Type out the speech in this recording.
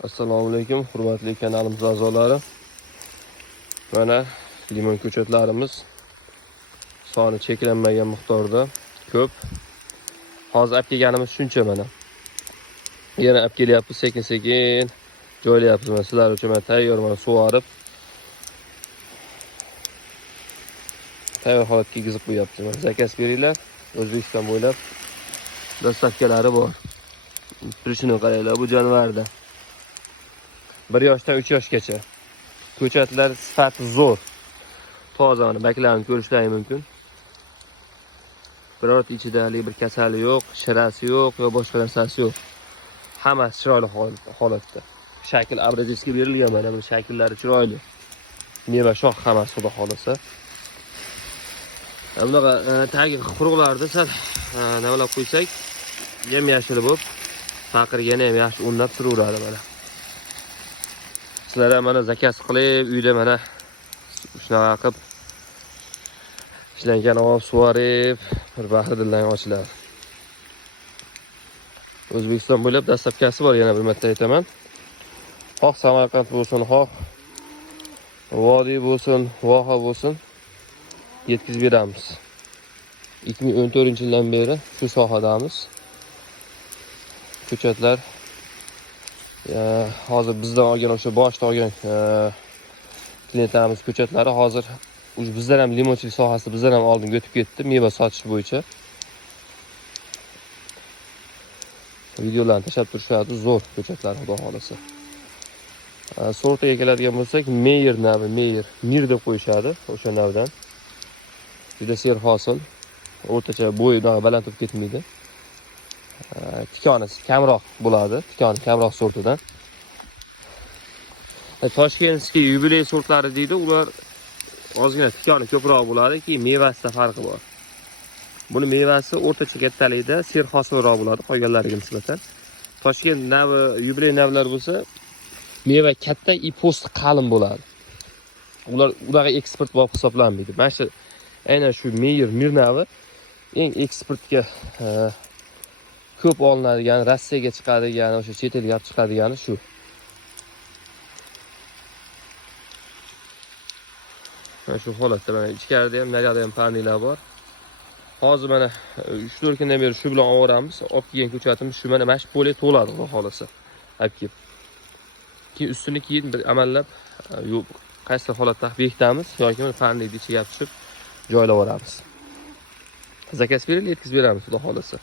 Assalomu alaykum, hurmatli kanalimiz a'zolari. Mana limon ko'chatlarimiz soni cheklanmagan miqdorda ko'p. Hozir olib kelganimiz shuncha mana. Yana olib kelyapmiz sekin-sekin joylayapmiz. Mana sizlar uchun mana tayyor mana sug'orib tayyor holatga kiygizib qo'yapti. Mana zakaz beringlar. O'zbekiston bo'ylab dastavkalari bor. Turishini qaranglar bu jonivorda. 1 yoshdan 3 yoshgacha. Ko'chatlar sifati zo'r. Toza mana baklarini ko'rishlari mumkin. Birorta ichida hali bir kasali yo'q, shirasi yo'q va boshqa narsasi yo'q. Hammasi chiroyli holatda. Shakl obrazechga berilgan mana bu shakllari chiroyli. Meva shoh hammasi xudo xolasa. Bunaqa tagi quruqlarda sal nimalar qo'ysak, yam-yashil bo'lib, faqirgani ham yaxshi o'rnab turaveradi mana. Sizlar ham mana zakaz qilib, uyda mana shunaqa qilib ishlangan olib sug'orib, bir bahridillang ochiladi. O'zbekiston bo'ylab dastavkasi bor, yana bir marta aytaman. Xoh Samarqand bo'lsin, xoh Vodiy bo'lsin, Voha bo'lsin, yetkazib beramiz. 2014-yildan beri shu sohadamiz. Ko'chatlar hozir bizdan olgan o'sha boshda olgan klientlarimiz ko'chatlari hozir bizdan ham limonchilik sohasi bizdan ham oldinga o'tib ketdi meva sotish bo'yicha. Videolarni tashlab turishadi, zo'r ko'chatlar xudo xolasa. Sortiga keladigan bo'lsak, Meyer navi, Mir deb qo'yishadi o'sha navdan. Juda serhosil, o'rtacha bo'yidan baland bo'lib ketmaydi. Tikoni kamroq bo'ladi, tikoni kamroq sortidan. Toshkentskiy yubiley sortlari deydi, ular ozgina tikoni ko'proq bo'ladi, keyin mevasida farqi bor. Buni mevasi o'rtacha kattalikda serhosilroq bo'ladi qolganlariga nisbatan. Toshkent navi, yubiley navlar bo'lsa, meva katta, po'sti qalin bo'ladi. Ularga eksport bo'lib hisoblanmaydi. Mana shu aynan shu Mir navi eng eksportga ko'p olinadigan, Rossiyaga chiqadigan, o'sha chet elga olib chiqadigani shu. Mana shu holatda mana ichkarida ham, naryoqda ham panellar bor. Hozir mana 3-4 kundan beri shu bilan olib olib kelgan ko'chatimiz shu mana shu polga to'ladi xudo xolasa. Olib kelib. Keyin ustini keyin bir amallab yo'q, qaysi holatda bekitamiz yoki panelni ichiga tushib joylab yuboramiz. Zakaz berilib yetkazib beramiz xudo xolasa.